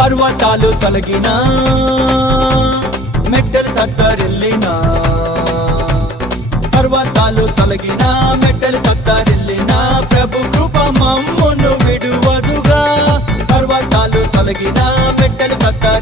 పర్వతాలు తలగినా మెట్టలు తత్తరిల్లినా పర్వతాలు తలగినా మెట్టలు తత్తరిల్లినా ప్రభు కృప మమ్మును విడువదుగా పర్వతాలు తలగినా మెట్టలు తత్తరి